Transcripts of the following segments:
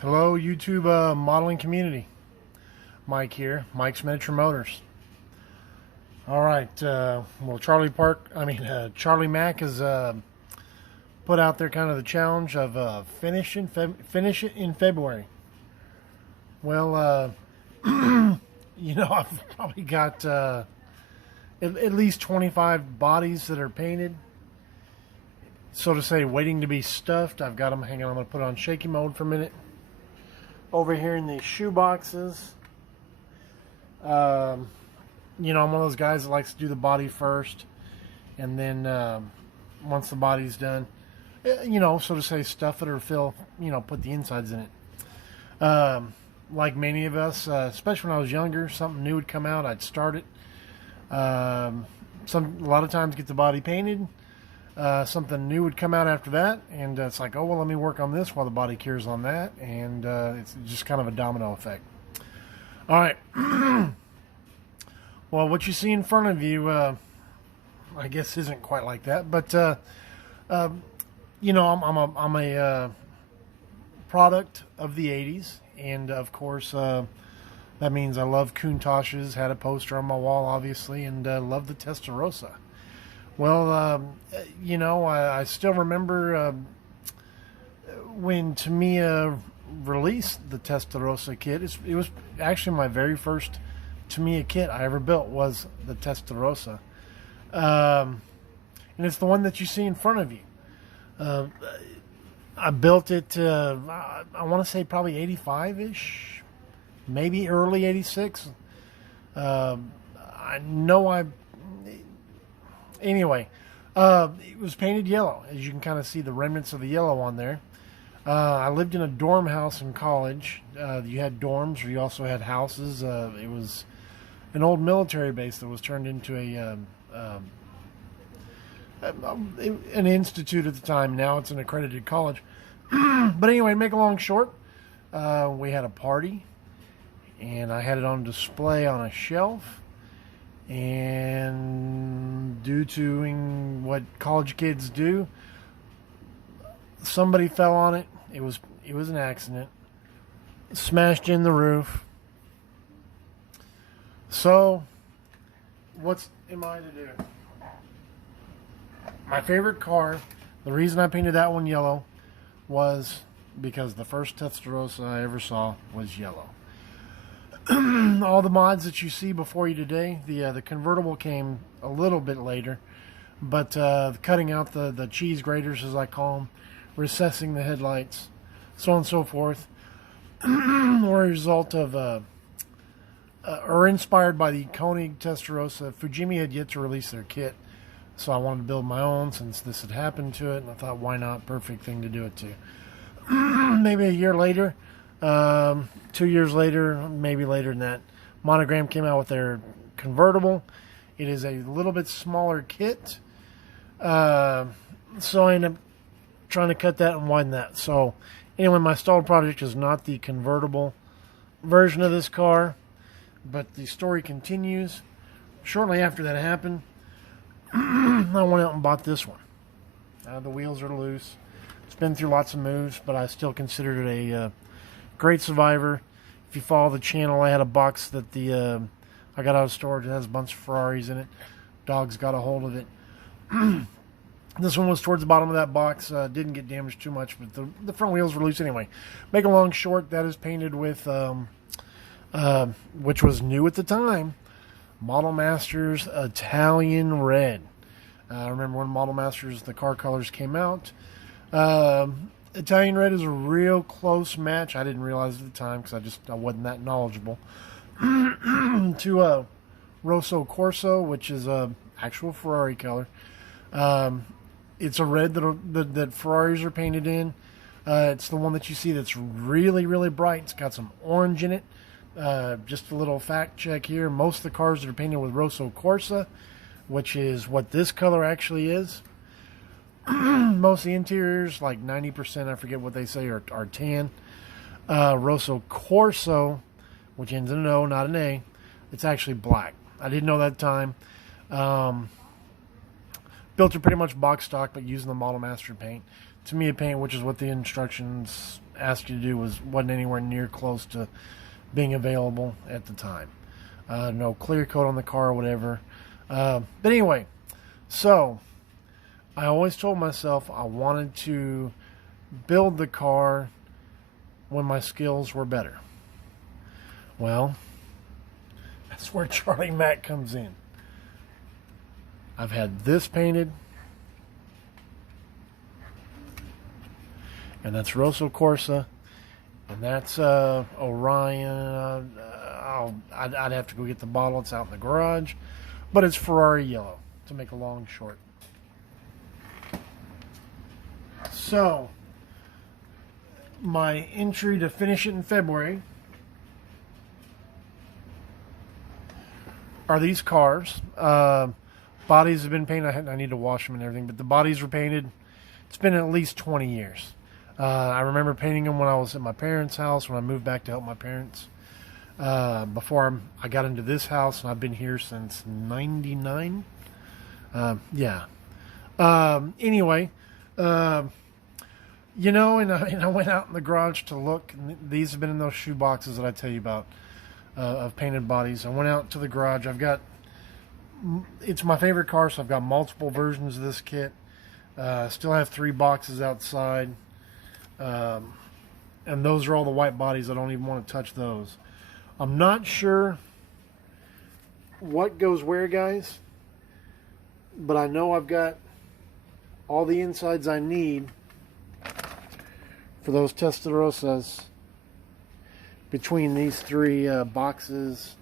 Hello, YouTube modeling community. Mike here, Mike's Miniature Motors. All right, well, Charlie Mack has put out there kind of the challenge of finish it in February. Well, I've probably got at least 25 bodies that are painted, so to say, waiting to be stuffed. I've got them. Hang on, I'm going to put it on shaky mode for a minute. Over here in these shoe boxes, I'm one of those guys that likes to do the body first, and then once the body's done, so to say, stuff it or put the insides in it. Like many of us, especially when I was younger, something new would come out, I'd start it. A lot of times get the body painted. Something new would come out after that, and it's like, oh, well, let me work on this while the body cures on that, and it's just kind of a domino effect. All right. Well, what you see in front of you, I guess isn't quite like that, but I'm a product of the 80s, and of course that means I love Countach's, had a poster on my wall, obviously, and love the Testarrosa. Well, I still remember when Tamiya released the Testarrosa kit. It was actually my very first Tamiya kit I ever built was the Testarrosa. And it's the one that you see in front of you. I built it, I want to say probably 85-ish, maybe early 86. Anyway, it was painted yellow. As you can kind of see the remnants of the yellow on there. I lived in a dorm house in college. You had dorms, or you also had houses. It was an old military base that was turned into an institute at the time. Now it's an accredited college. But anyway, to make a long short, we had a party, and I had it on display on a shelf. And due to what college kids do, somebody fell on it. It was an accident. Smashed in the roof. So, what am I to do? My favorite car, the reason I painted that one yellow was because the first Testarrosa I ever saw was yellow. All the mods that you see before you today, the convertible came a little bit later, but cutting out the cheese graters, as I call them, recessing the headlights, so on and so forth, were a result of or inspired by the Koenig Testarrosa. Fujimi had yet to release their kit, so I wanted to build my own since this had happened to it, and I thought, why not? Perfect thing to do it to. Maybe a year later, 2 years later, maybe later than that, Monogram came out with their convertible. It is a little bit smaller kit, so I ended up trying to cut that and widen that. So anyway, my stalled project is not the convertible version of this car, but the story continues. Shortly after that happened, I went out and bought this one. The wheels are loose. It's been through lots of moves, but I still consider it a great survivor. If you follow the channel, I had a box that I got out of storage. It has a bunch of Ferraris in it. Dogs got a hold of it. This one was towards the bottom of that box. Didn't get damaged too much, but the front wheels were loose anyway. Make a long short, that is painted with, which was new at the time, Model Masters Italian Red. I remember when Model Masters, the car colors came out. Italian Red is a real close match. I didn't realize at the time because I wasn't that knowledgeable. To Rosso Corso, which is a actual Ferrari color. It's a red that Ferraris are painted in. It's the one that you see that's really, really bright. It's got some orange in it. Just a little fact check here. Most of the cars that are painted with Rosso Corsa, which is what this color actually is. Most of the interiors, like 90%, I forget what they say, are tan. Rosso Corso, which ends in an O, not an A, it's actually black. I didn't know that at the time. Built it pretty much box stock, but using the Model Master paint. Tamiya paint, which is what the instructions asked you to do wasn't anywhere near close to being available at the time. No clear coat on the car or whatever. But anyway, so I always told myself I wanted to build the car when my skills were better. Well, that's where Charlie Mack comes in. I've had this painted, and that's Rosso Corsa, and that's Orion. I'd have to go get the bottle. It's out in the garage, but it's Ferrari yellow, to make a long short. So, my entry to finish it in February are these cars. Bodies have been painted. I need to wash them and everything, but the bodies were painted. It's been at least 20 years. I remember painting them when I was at my parents' house, when I moved back to help my parents. Before I got into this house, and I've been here since 99. Yeah. Anyway, you know, and I went out in the garage to look. And these have been in those shoe boxes that I tell you about, of painted bodies. I went out to the garage. It's my favorite car, so I've got multiple versions of this kit. Still have 3 boxes outside. And those are all the white bodies. I don't even want to touch those. I'm not sure what goes where, guys, but I know I've got all the insides I need for those Testarrosas between these 3 boxes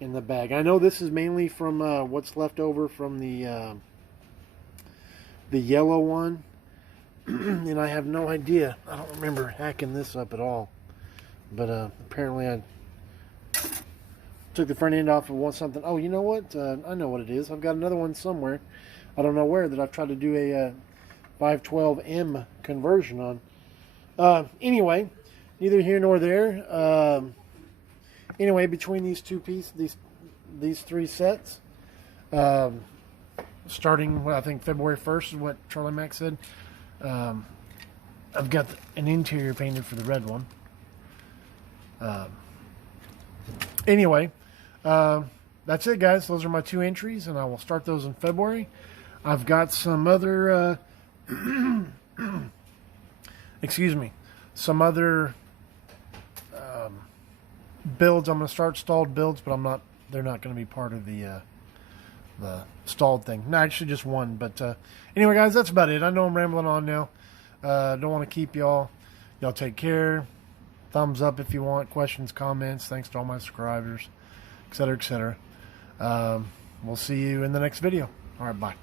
in the bag. I know this is mainly from what's left over from the yellow one, and I have no idea. I don't remember hacking this up at all, but apparently I took the front end off of something. Oh, you know what? I know what it is. I've got another one somewhere. I don't know where, that I've tried to do a 512M conversion on. Anyway, neither here nor there. Anyway, between these 2 pieces, these 3 sets, starting, I think February 1st is what Charlie Mack said. I've got an interior painted for the red one. Anyway, that's it, guys. Those are my 2 entries, and I will start those in February. I've got some other, excuse me, some other builds. I'm going to start stalled builds, but they're not going to be part of the stalled thing. No, actually just one. But anyway, guys, that's about it. I know I'm rambling on now. Don't want to keep y'all. Y'all take care. Thumbs up if you want. Questions, comments. Thanks to all my subscribers, etc., etc. We'll see you in the next video. All right, bye.